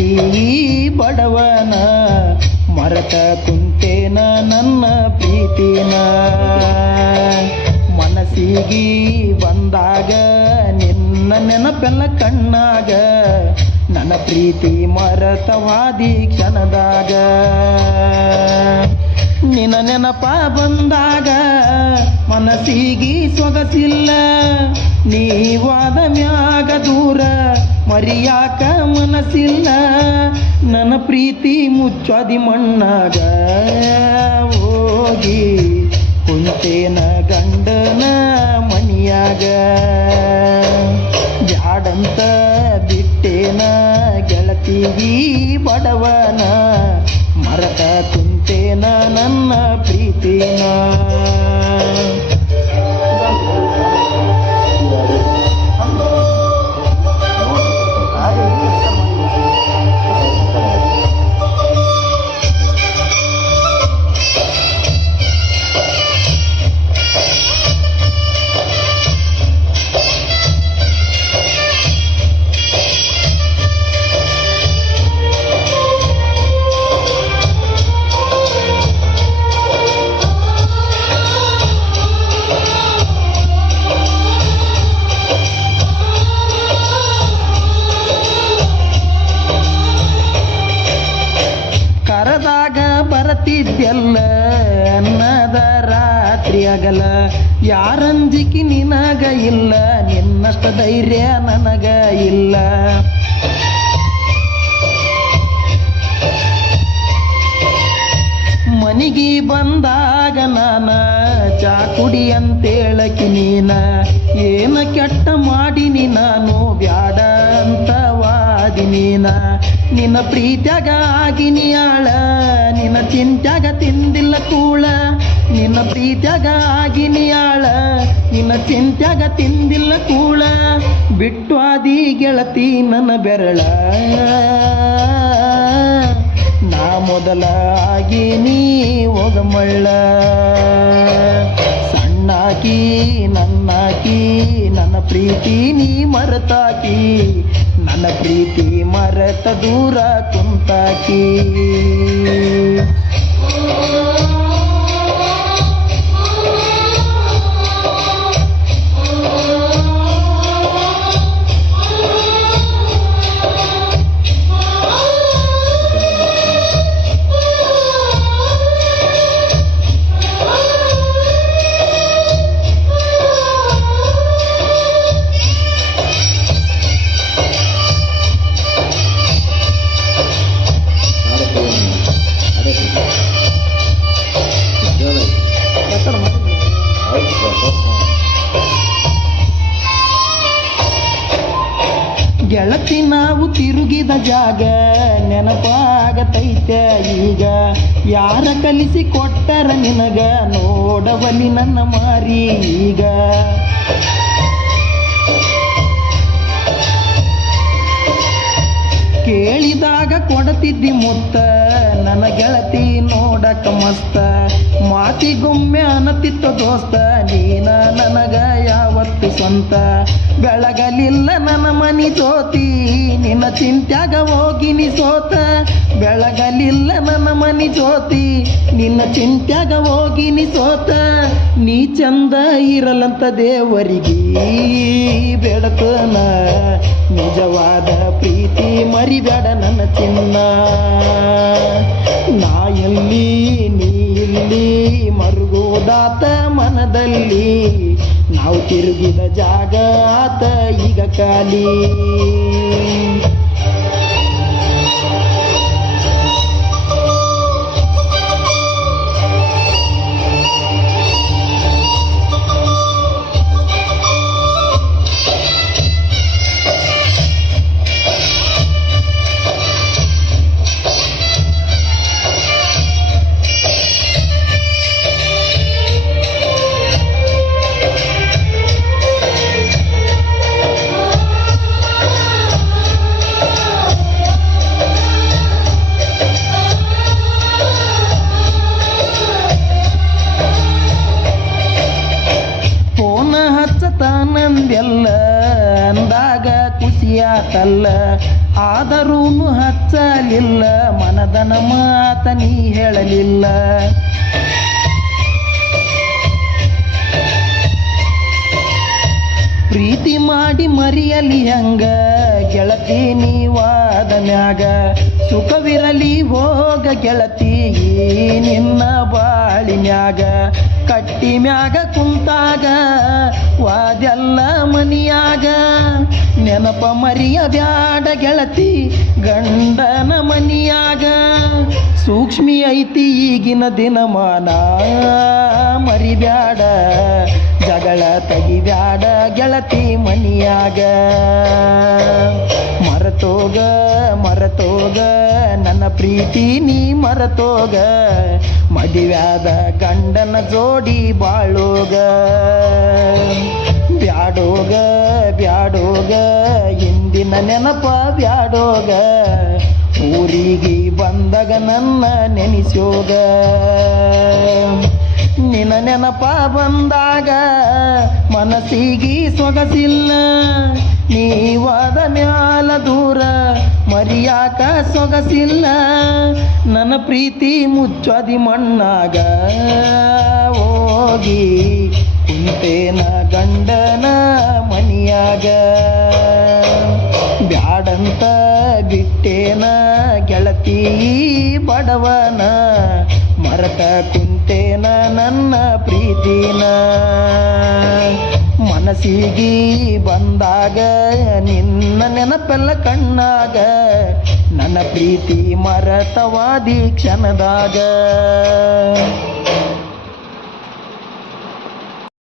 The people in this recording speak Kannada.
ಗೆಳತಿ ಬಡವನ ಮರತ ಕುಂತೇನ ನನ್ನ ಪ್ರೀತಿನ ಮನಸ್ಸಿಗೆ ಬಂದಾಗ ನಿನ್ನ ನೆನಪೆಲ್ಲ ಕಣ್ಣಾಗ ನನ್ನ ಪ್ರೀತಿ ಮರತವಾದಿ ಕ್ಷಣದಾಗ ನಿನ್ನ ನೆನಪ ಬಂದಾಗ ಮನಸ್ಸಿಗೆ ಸೊಗಸಿಲ್ಲ ನೀವಾದ ಮ್ಯಾಗ ದೂರ ಮರಿಯಾಕ ಮನಸ್ಸಿಲ್ಲ ನನ್ನ ಪ್ರೀತಿ ಮುಚ್ಚದಿ ಮಣ್ಣಾಗ ಹೋಗಿ ಕುಂತೇನ ಗಂಡನ ಮನಿಯಾಗ ಬ್ಯಾಡಂತ ಬಿಟ್ಟೇನ ಗೆಳತಿಗಿ ಬಡವನ ಮರತ ಕುಂತೇನ ನನ್ನ ಪ್ರೀತಿನ ಕರದಾಗ ಬರತಿದ್ದೆಲ್ಲ ಅನ್ನದ ರಾತ್ರಿ ಆಗಲ್ಲ ಯಾರಂಜಿಕಿ ನಿನಗ ಇಲ್ಲ ನಿನ್ನಷ್ಟ ಧೈರ್ಯ ನನಗ ಇಲ್ಲ ಮನಿಗೆ ಬಂದಾಗ ನಾನ ಚಾ ಕುಡಿ ಅಂತೇಳಕಿ ನೀನ ಏನ ಕೆಟ್ಟ ಮಾಡಿನಿ ನಾನು ಬ್ಯಾಡ ಅಂತ ವಾದಿ ನೀನ ನಿನ್ನ ಪ್ರೀತ್ಯಾಗ ಆಗಿನಿ ಆಳ ನಿನ್ನ ಚಿಂತ್ಯಾಗ ತಿಂದಿಲ್ಲ ಕೂಳ ನಿನ್ನ ಪ್ರೀತ್ಯಾಗ ಆಗಿನಿ ಆಳ ನಿನ್ನ ಚಿಂತ್ಯಾಗ ತಿಂದಿಲ್ಲ ಕೂಳ ಬಿಟ್ಟು ಆದಿ ಗೆಳತಿ ನನ್ನ ಬೆರಳ ನಾ ಮೊದಲ ಆಗಿನಿ ಹೋಗಮಳ್ಳ ಸಣ್ಣಾಕಿ ನನ್ನಾಕಿ ನನ್ನ ಪ್ರೀತಿ ನೀ ಮರೆತಾಕಿ ನನ್ನ ಪ್ರೀತಿ ಮರೆತ ದೂರ ಕುಂತಾಕಿ ಗೆಳತಿ ನಾವು ತಿರುಗಿದ ಜಾಗ ನೆನಪಾಗತೈತೆ ಈಗ ಯಾರ ಕಲಿಸಿ ಕೊಟ್ಟರ ನಿನಗ ನೋಡಬಲಿ ನನ್ನ ಮಾರಿ ಈಗ ಕೇಳಿದಾಗ ಕೊಡತಿದ್ದಿ ಮುತ್ತ ನನ್ನ ಗೆಳತಿ ನೋಡಕ ಮಸ್ತ ಮಾತಿಗೊಮ್ಮೆ ಅನ್ನತಿತ್ತ ದೋಸ್ತ ನೀನ ನನಗ ಯಾವತ್ತು ಸ್ವಂತ ಬೆಳಗಲಿಲ್ಲ ನನ್ನ ಮನಿ ಜೋತಿ ನಿನ್ನ ಚಿಂತ್ಯಾಗ ಹೋಗಿನಿ ಸೋತ ಬೆಳಗಲಿಲ್ಲ ನನ್ನ ಮನಿ ಜ್ಯೋತಿ ನಿನ್ನ ಚಿಂತ್ಯಾಗ ಹೋಗಿನಿ ಸೋತ ನೀ ಚಂದ ಇರಲಂತ ದೇವರಿಗೆ ಬೇಡತನ ನಿಜವಾದ ಪ್ರೀತಿ ಮರಿಬೇಡ ನನ್ನ ಚಿನ್ನ ನಾ ಎಲ್ಲಿ ನೀ ಇಲ್ಲಿ ಮರುಗೋದಾತ ಮನದಲ್ಲಿ ನಾವು ತಿರುಗಿದ ಜಾಗ ಆತ ಈಗ ಖಾಲಿ ನಂದೆಲ್ಲ ಅಂದಾಗ ಖುಷಿಯಾತಲ್ಲ ಆದರೂನು ಹಚ್ಚಲಿಲ್ಲ, ಮನದನ ಮಾತ ನೀ ಹೇಳಲಿಲ್ಲ. ಪ್ರೀತಿ ಮಾಡಿ ಮರಿಯಲಿ ಹಂಗ ಗೆಳತಿ ನೀವಾದ ಮ್ಯಾಗ, ಸುಖವಿರಲಿ ಹೋಗ ಗೆಳತಿ ನಿನ್ನ ಬಾಳಿನ್ಯಾಗ. ಕಟ್ಟಿ ಮ್ಯಾಗ ಕುಂತಾಗ ವಾದೆಲ್ಲ ಮನಿಯಾಗ, ನೆನಪ ಮರಿಯ ಬ್ಯಾಡ ಗೆಳತಿ ಗಂಡನ ಮನಿಯಾಗ. ಸೂಕ್ಷ್ಮಿ ಐತಿ ಈಗಿನ ದಿನಮಾನ ಮರಿಬ್ಯಾಡ, ಜಗಳ ತೆಗಿಬ್ಯಾಡ ಗೆಳತಿ ಮನಿಯಾಗ. ಮರತೋಗ ಮರತೋಗ ನನ್ನ ಪ್ರೀತಿ ನೀ ಮರತೋಗ, ಮದುವ್ಯಾದ ಗಂಡನ ಜೋಡಿ ಬಾಳೋಗ. ಬ್ಯಾಡೋಗ ಬ್ಯಾಡೋಗ ಹಿಂದಿನ ನೆನಪ ಬ್ಯಾಡೋಗ, ಊರಿಗೆ ಬಂದಾಗ ನನ್ನ ನೆನೆಸೋಗ. ನಿನ್ನ ನೆನಪ ಬಂದಾಗ ಮನಸ್ಸಿಗೆ ಸೊಗಸಿಲ್ಲ, ನೀವಾದ ಮ್ಯಾಲ ದೂರ ಮರಿಯಾಕ ಸೊಗಸಿಲ್ಲ. ನನ್ನ ಪ್ರೀತಿ ಮುಚ್ಚದಿ ಮಣ್ಣಾಗ ಹೋಗಿ ಕುಂತೇನ ಗಂಡನ ಮನಿಯಾಗ. ಬ್ಯಾಡಂತ ಬಿಟ್ಟೇನ ಗೆಳತಿ ಬಡವನ, ಮರತ ಕುಂತೇನ ನನ್ನ ಪ್ರೀತಿನ. ಮನಸ್ಸಿಗೆ ಬಂದಾಗ ನಿನ್ನ ನೆನಪೆಲ್ಲ ಕಣ್ಣಾಗ, ನನ್ನ ಪ್ರೀತಿ ಮರತವಾದಿ ಕ್ಷಣದಾಗ.